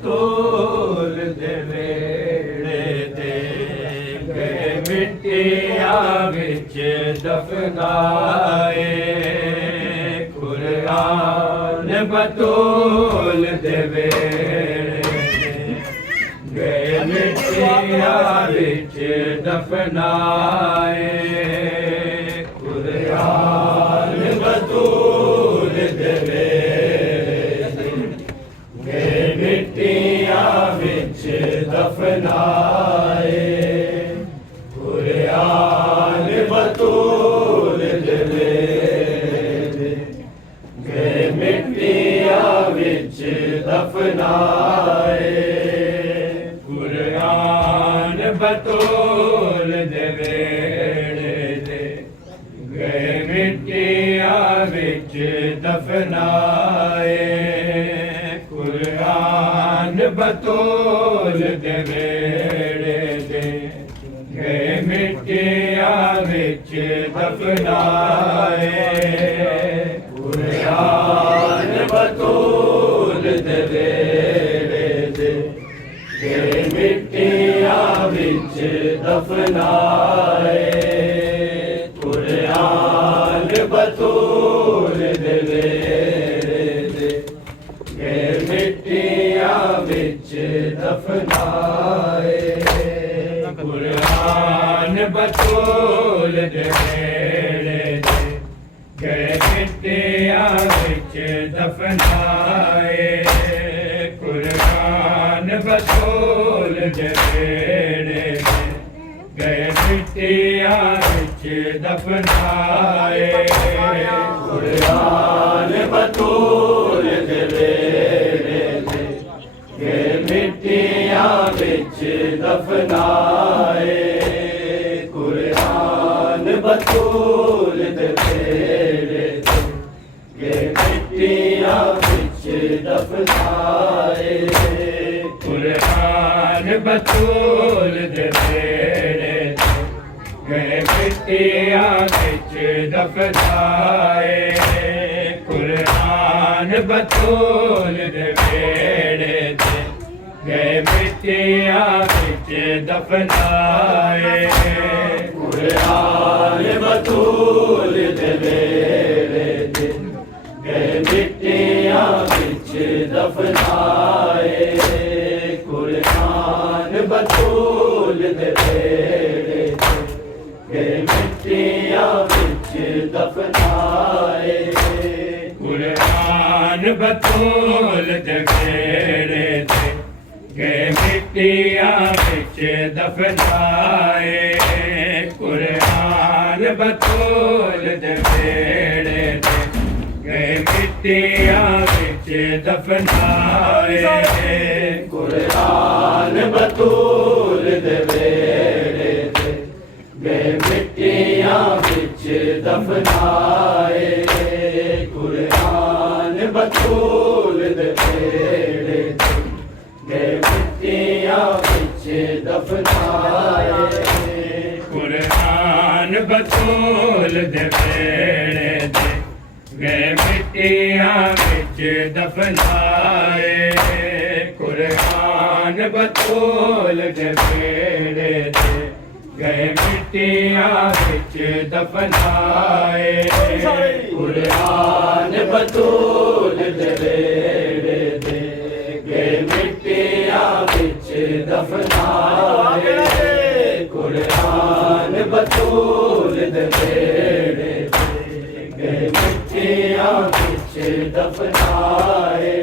बतूल दे वेड़े दे गए मिट्टिया विच दफनाए कुरान बतूल दे वेड़े गए मिट्टिया विच दफनाए कुरान बतूल दे मिट्टिया विच दफनाए कुरान बतूल दे गए मिट्टिया विच दफनाए कुरान बतूल दे गए मिट्टिया विच दफनाए कुरान बतूल दे वेड़े दे गए मिट्टिया विच दफनाए कुरान बतूल दे वेड़े दे गए मिट्टिया विच दफनाए कुरान बतूल दे मिट्टिया विच दफनाए कुरान बतूल दे गए मिट्टिया विच दफनाए कुरान बतूल दे गए मिट्टिया विच दफनाए कुरान बतूल दे मिट्टिया विच दफनाए कुरान बतूल दे मिट्टिया विच दफनाए कुरान बतूल दे गए मिट्टिया विच दफनाए कुरान बतूल दे गए मिट्टिया विच दफनाए कुरान बतूल दे गए मिट्टिया विच दफनाए कुरान बतूल दे गए मिट्टिया विच दफनाए कुरान बतूल दे गए मिट्टिया विच दफनाए कुरान बतूल दे गए मिट्टिया विच दफनाए कुरान बतूल दे गए मिट्टिया विच दफनाए कुरान बतूल दे गए मिट्टिया विच दफनाए कुरान बतूल दे गए मिट्टिया विच दफनाए बतूल दे बेड़े ते गए मिट्टियां विच दफनाए कुरान बतूल दे बेड़े ते गए मिट्टियां विच दफनाए कुरान बतूल दे बेड़े ते गए मिट्टियां विच दफनाए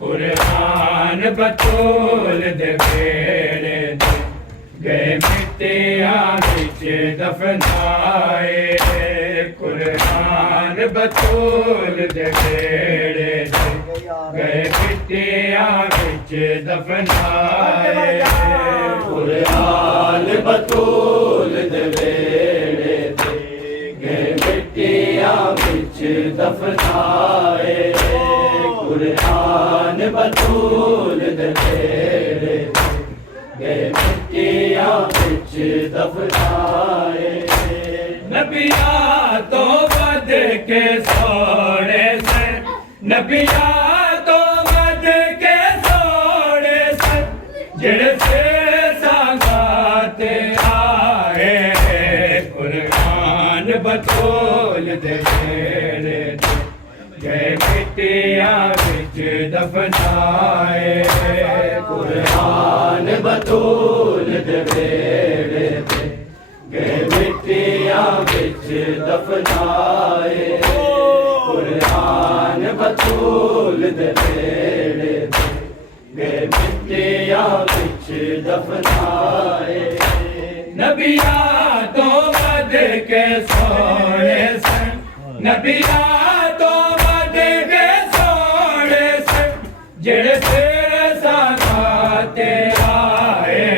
कुरान बतूल दे बेड़े ते गए मिट्टियां विच दफनाए कुरान बतूल दे बेड़े ते गए मिट्टियां विच दफनाए कुरान बतूल दे बेड़े ते गए मिट्टियां विच दफनाए कुरान बतूल दे बेड़े गए मिट्टियां विच दफनाए नबिया तो वध के सोने से नबिया तो वध के सोने से जेड़े से संगाते आए कुरान बतूल दे बेड़े ते गए मिट्टियां विच दफनाए कुरान बतूल दे बेड़े ते गए मिट्टियां विच दफनाए कुरान बतूल दे बेड़े ते गए मिट्टियां विच दफनाए नबिया तो वध के सोने से नबिया तो वध के सोने से जेड़े तेरे साथे आए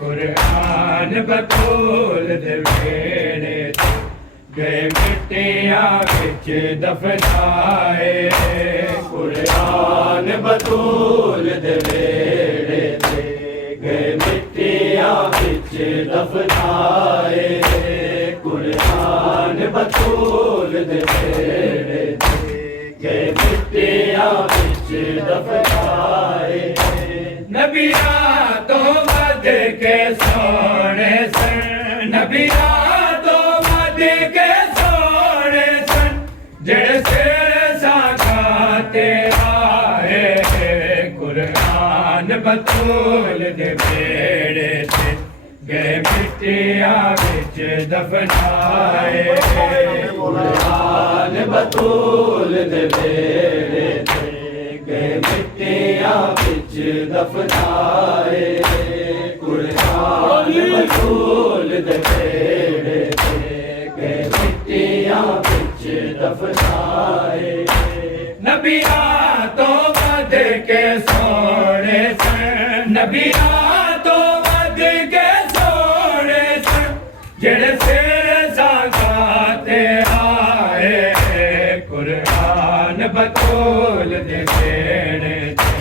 कुरान बतूल दे बेड़े ते गए मिट्टियां विच दफनाए कुरान बतूल दे बेड़े ते गए मिट्टियां विच दफनाए कुरान बतूल दे बेड़े ते गए मिट्टियां विच दफनाए नबिया तो वध के सोने से नबिया तो वध के सोने से जेड़े तेरे साथे आए कुरान बतूल दे बेड़े ते गए मिट्टियां विच दफनाए कुरान बतूल दे बेड़े ते गए मिट्टियां विच दफनाए कुरान बतूल दे बेड़े ते गए मिट्टियां विच दफनाए नबिया तो वध के सोने से नबिया तो वध के सोने से जेड़े तेरे साथे आए कुरान बतूल दे बेड़े ते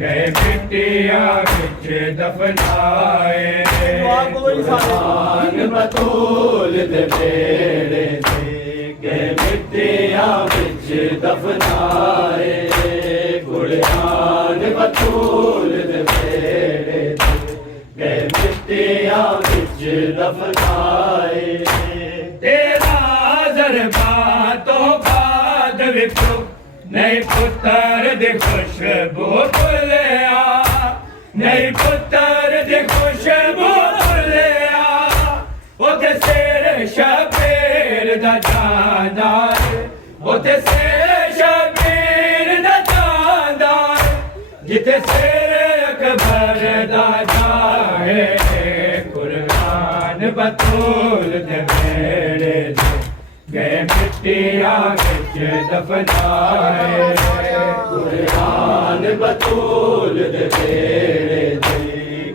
गए मिट्टियां विच दफनाए कुरान बतूल दे बेड़े ते गए मिट्टियां विच दफनाए कुरान बतूल दे बेड़े ते गए मिट्टियां विच दफनाए तेरा जरबा तो बाद विखो नहीं पुत्र दे खुशबू भुलिया नहीं पुत्र दे खुशबू भुलिया ओते सिर शबीर दा जानदार ओते सिर शबीर दा जानदार जिते सिर अकबर दा जाए कुरान बतूल दे बेड़े ते गए मिट्टियां विच दफनाए कुरान बतूल दे बेड़े ते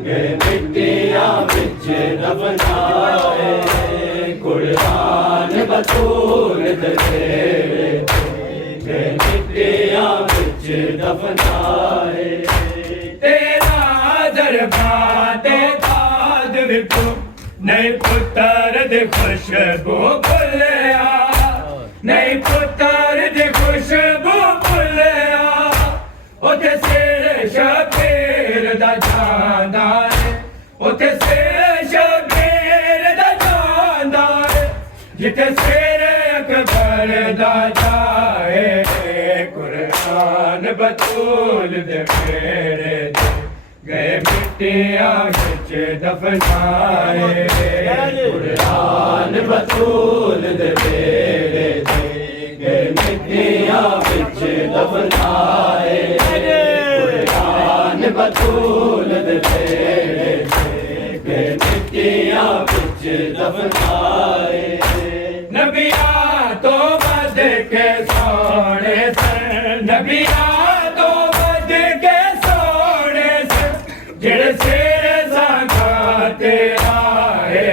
गए मिट्टियां विच दफनाए कुरान बतूल दे बेड़े ते गए मिट्टियां विच दफनाए तेरा दरबा ते बाद विखो नहीं पुत्र दे खुशबू भुलिया नहीं पुत्र दे खुशबू भुलिया ओते सिर शबीर दा जांदा है उथे शेर शबीर दा जांदा है जिथे शेर अकबर दा जाए कुरान बतूल दे बेड़े गए मिट्टियां विच दफनाए कुरान बतूल दे बेड़े गए मिट्टियां विच दफनाए कुरान बतूल दे बेड़े गए मिट्टियां विच दफनाए नबियां तो बद के सोने सन नबियां तो बद के सोने सन जेड़े शेर ज़काते आए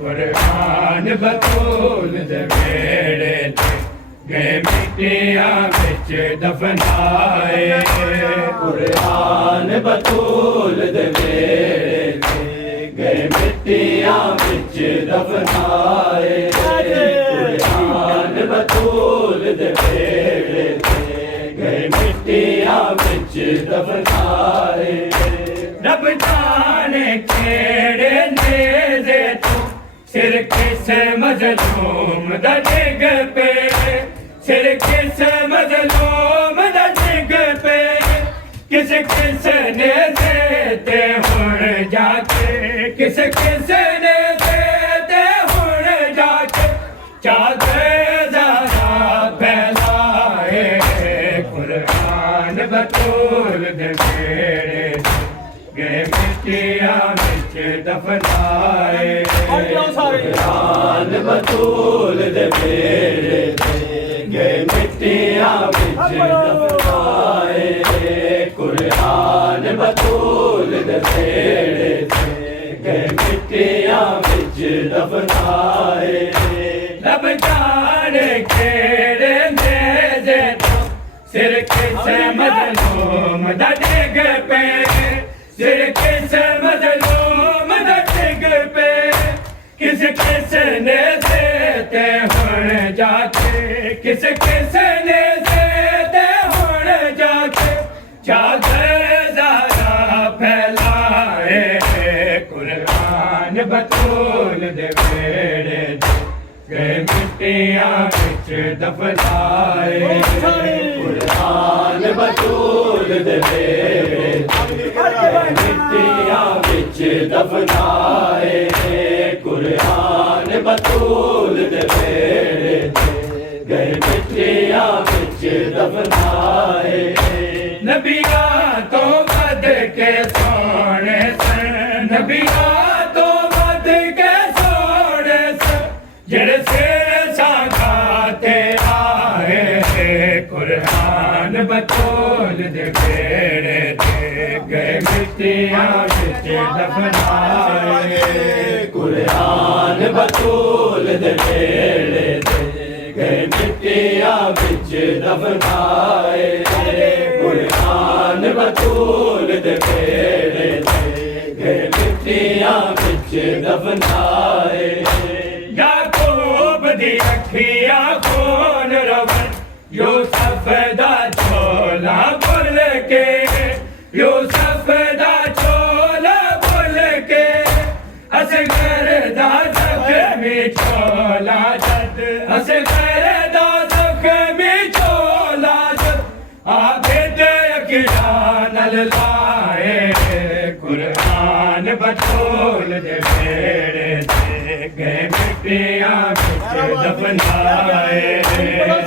कुरान बतूल दे बेड़े गए मिट्टियां विच दफनाए कुरान बतूल दे बेड़े गए मिट्टियां विच दफनाए कुरान बतूल दे बेड़े गए मिट्टियां विच दफनाए रब जाने केड़े नेज़े तू सिर किस मज़लूम दा डिग पे सिर किस मज़लूम दा डिग पे किस किस नेज़े ते हुण जाके किस किस नेज़े ते हुण जाके चादर ज़रा फैलाए कुरान बतूल दे बेड़े गए मिट्टियां विच दफनाए कुरान बतूल दे बेड़े गए मिट्टियां विच दफनाए कुरान बतूल दे बेड़े गए मिट्टियां विच दफनाए लब जाने केड़े नेज़े सिर किस मज़लूम दा डिग पे सिर किस मज़लूम दा डिग पे किस किस नेज़े ते हुण जाके किस किस नेज़े ते हुण जाके चादर ज़रा फैलाए कुरान बतूल दे बेड़े गए मिट्टियां विच दफनाए कुरान बतूल दे बेड़े मिट्टियां विच दफनाए कुरान बतूल दे बेड़े गए मिट्टियां विच दफनाए नबियां तो बद के सोने सन नबियां तो बद के सोने सन जेड़े शेर ज़काते आए कुरान बतूल दे बेड़े गए मिट्टियां विच दफनाए कुरान बतूल दे बेड़े गए मिट्टियां विच दफनाए कुरान बतूल दे बेड़े गए मिट्टियां विच दफनाए याकूब दी अखियां खून रवन यूसुफ दा झोला भुल के यूसुफ दा झोला भुल के असगर दा ज़ख्मी झोला जद असगर दा ज़ख्मी झोला जद आबिद अखियां नल लाए कुरान बतूल दे बेड़े गए मिट्टियां विच दफनाए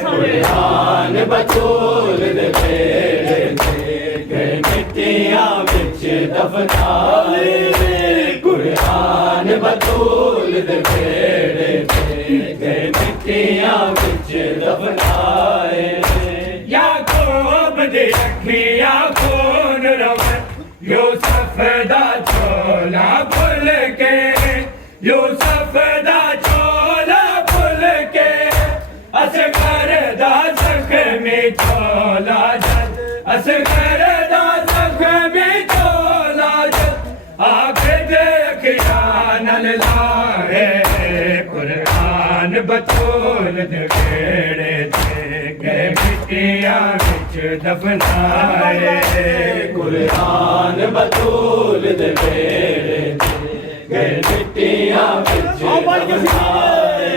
कुरान बतूल दे बेड़े गए मिट्टियां विच दफनाए कुरान बतूल दे बेड़े गए मिट्टियां विच दफनाए याकूब दी अखियां खून रवन यूसुफ दा झोला भुल के यूसुफ दा झोला भुल के असगर दा ज़ख्मी झोला जद असगर दा ज़ख्मी झोला जद आबिद अखियां नल लाए कुरान बतूल दे बेड़े गए मिट्टियां विच दफनाए कुरान बतूल दे बेड़े गए मिट्टियां बिच दफनाए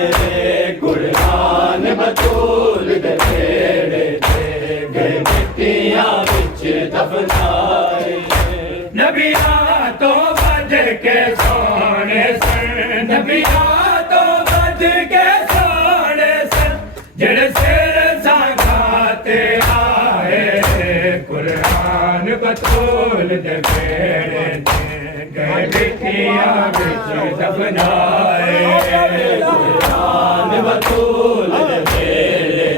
कुरान बतूल दे बेड़े गए मिट्टियां बिच दफनाए नबियां तो बज के सोने सन नबियां तो बज के सोने सन जेड़े सिर संगाते आए कुरान बतूल दे बेड़े गए मिट्टियां बिच दफनाए कुरान बतूल दे बेड़े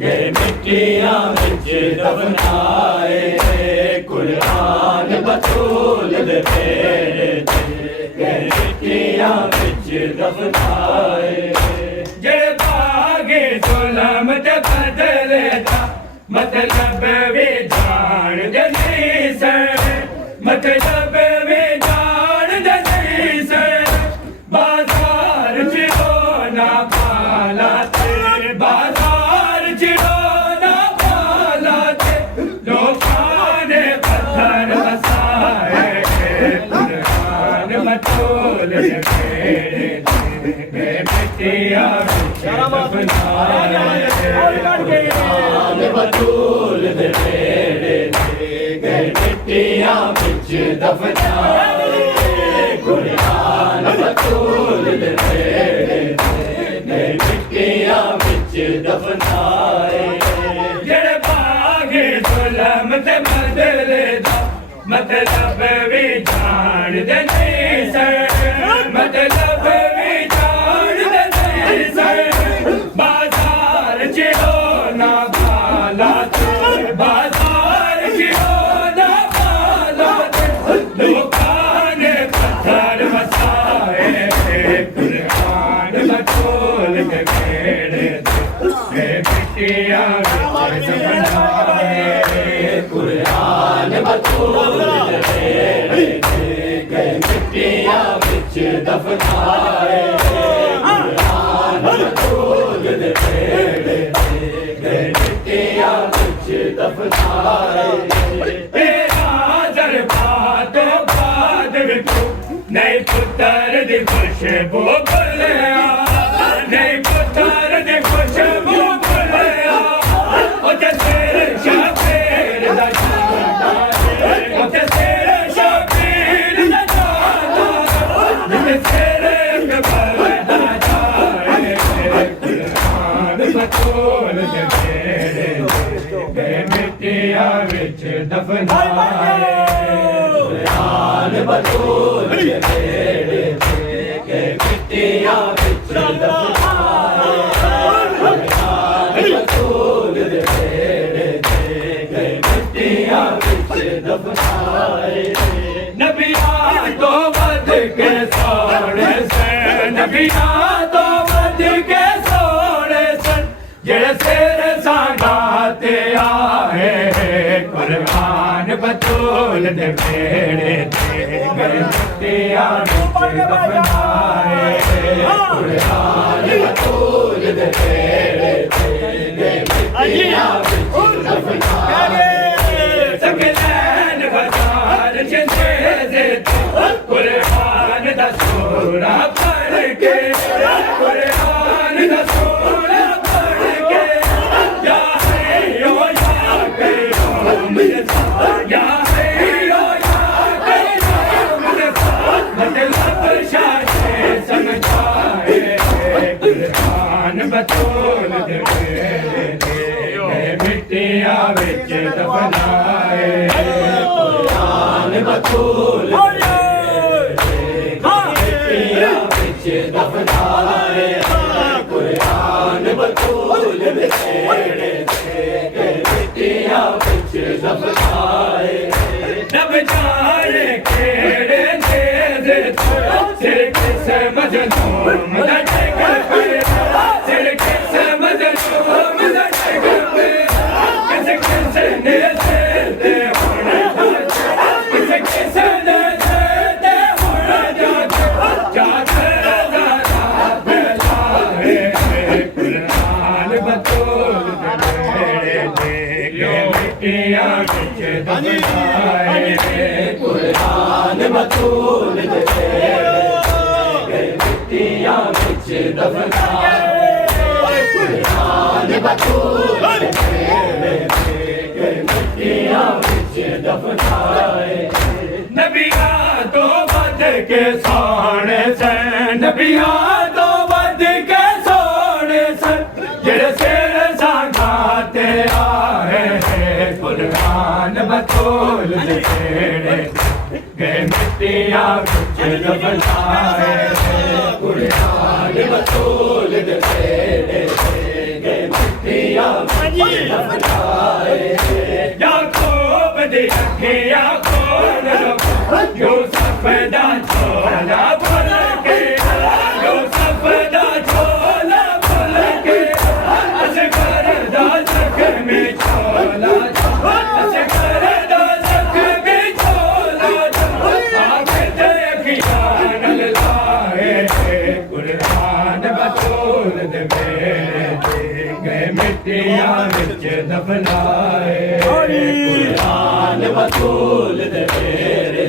गए मिट्टियां बिच दफनाए कुरान बतूल दे बेड़े गए मिट्टियां बिच दफनाए जेड़े भागे जुल्म ते बदले दा मतलब वे जान दे नहीं सन मतलब वे जान दे नहीं सन बाजार चिरो ना पाला ते बाजार चिरो ना पाला ते लोकां ने पत्थर वसाए कुरान बतूल दे बेड़े गए मिट्टियां बिच दफनाए कुरान बतूल दे बेड़े गए मिट्टियां बिच दफनाए कुरान बतूल दे बेड़े गए मिट्टियां बिच दफनाए जेड़े भागे जुल्म ते बदले दा मतलब वे जान दे नहीं सन मतलब वे जान दे नहीं सन बाजार चिरो ना पाला बाजार चिरो ना पाला लोकां ने पत्थर वसाए कुरान बतूल दे बेड़े गए मिट्टियां बिच दफनाए कुरान बतूल दे बेड़े गए मिट्टियां बिच दफनाए कुरान बतूल दे बेड़े गए मिट्टियां बिच दफनाए तेरा जज्बातो बाद विचों नहीं पुत्तर दी खुशबू भुलिया नहीं पुत्तर दी खुशबू भुलिया ओ ते सिर शबीर दा जाना ओ ते सिर शबीर दा जाना ते सिर अकबर दा जाए कुरान बतूल दे बेड़े गए मिट्टियां बिच दफनाए कुरान बतूल दे बेड़े गए मिट्टियां बिच दफनाए कुरान बतूल दे बेड़े गए मिट्टियां बिच दफनाए नबियां तो बद के सोने सन नबियां तो बद के सोने सन जेड़े सिर संगाते आए कुरान बतूल दे बेड़े गए मिट्टियां बिच दफनाए कुरान बतूल दे बेड़े गए मिट्टियां बिच दफनाए सकलैन बाजार जिंदे कुरान दा सूरा पढ़ के कुरान दा सूरा पढ़ के या हैयो या कयूम या हैयो या कयूम मतलब शाहे समझाए कुरान बतूल दे बेड़े गए मिट्टियां बिच दफनाए कुरान बतूल दे मिट्टियां बिच दफनाए कुरान बतूल दे बेड़े गए मिट्टियां बिच दफनाए नब जाने केड़े दे सिर किस मजनूम दा जग पे सिर किस मजनूम दा जग पे किस ने दे होने किस ने दे होने जाते कुरान बतूल दे मिट्टियां बिच दफनाए कुरान बतूल दे पेड़े मिट्टियां विच दफनाए कुरान बतूल दे पेड़े मिट्टियां विच दफनाए नबियां तो वध के सोने से नबियां तो वध के सोने से जेड़े सिर सांगाते आए कुरान बतूल दे पेड़े गए मिट्टियां विच दफनाए कुरान बतूल दे पेड़े गए मिट्टियां विच दफनाए याकूब दी अखियां खोल यूसुफ दा झोला भुल के यूसुफ दा झोला भुल के असगर दा ज़ख्मी झोला असगर दा ज़ख्मी झोला आखिर अखियां नल लाए कुरान बतूल दे पेड़े गए मिट्टियां विच दफनाए कुरान बतूल दे पेड़े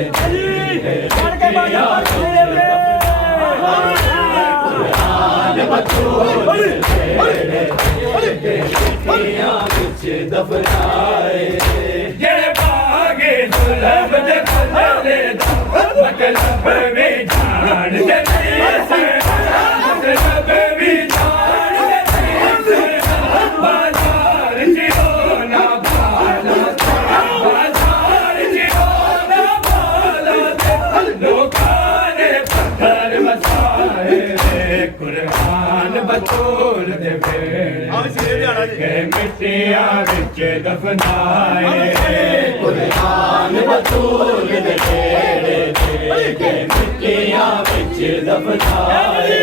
कुरान बतूल दे पेड़े मिट्टियां विच दफनाए जेड़े भागे दुल्हन दे फजले दा मतलब भी जान दे मतलब भी जान दे बाजार जियो ना भाला बाजार जियो ना भाला लोकां ने पत्थर वसाए कुरान बतूल दे पेड़े मिट्टियां विच दफनाए कुरान बतूल दे पेड़े मिट्टियां विच दफनाए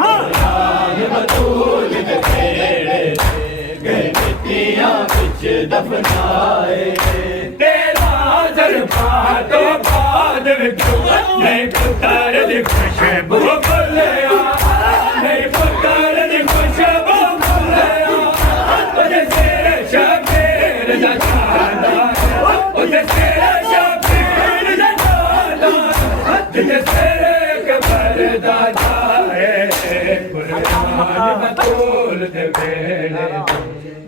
कुरान बतूल दे पेड़े मिट्टियां विच दफनाए तेरा जलवा तो बाद विचों नहीं पुत्तर दी खुशबू भुलिया नहीं पुत्तर दी खुशबू भुलिया ओदे सिर शबीर दा जाला ओदे सिर शबीर दा जाला जिते सिर कबर दा जाए कुरान बतूल दे पेड़े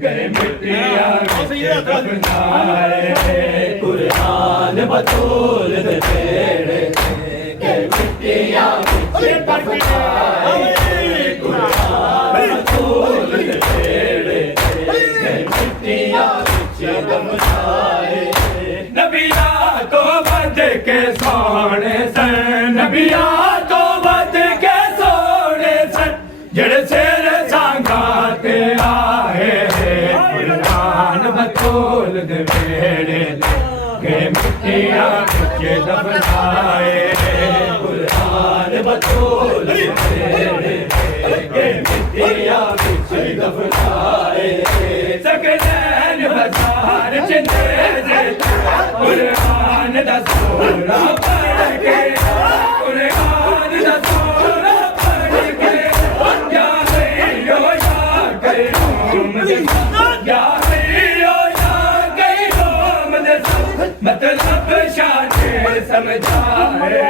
गए मिट्टियां विच दफनाए कुरान बतूल दे पेड़े गए मिट्टियां विच दफनाए कुरान बतूल दे पेड़े गए मिट्टियां विच दफनाए नबियां तो वध के सोने सन नबियां तो वध के सोने सन जेड़े सिर सांगाते आए कुरान बतूल दे पेड़े गए मिट्टियां विच दफनाए कुरान बतूल दे पेड़े गए मिट्टियां विच दफनाए सकलैन बाजार च नेज़े कुरान दा सूरा पढ़ के कुरान दा सूरा पढ़ के या गैरो या गैरूम दे या गैरो या गैरूम दे मतलब शान समझाए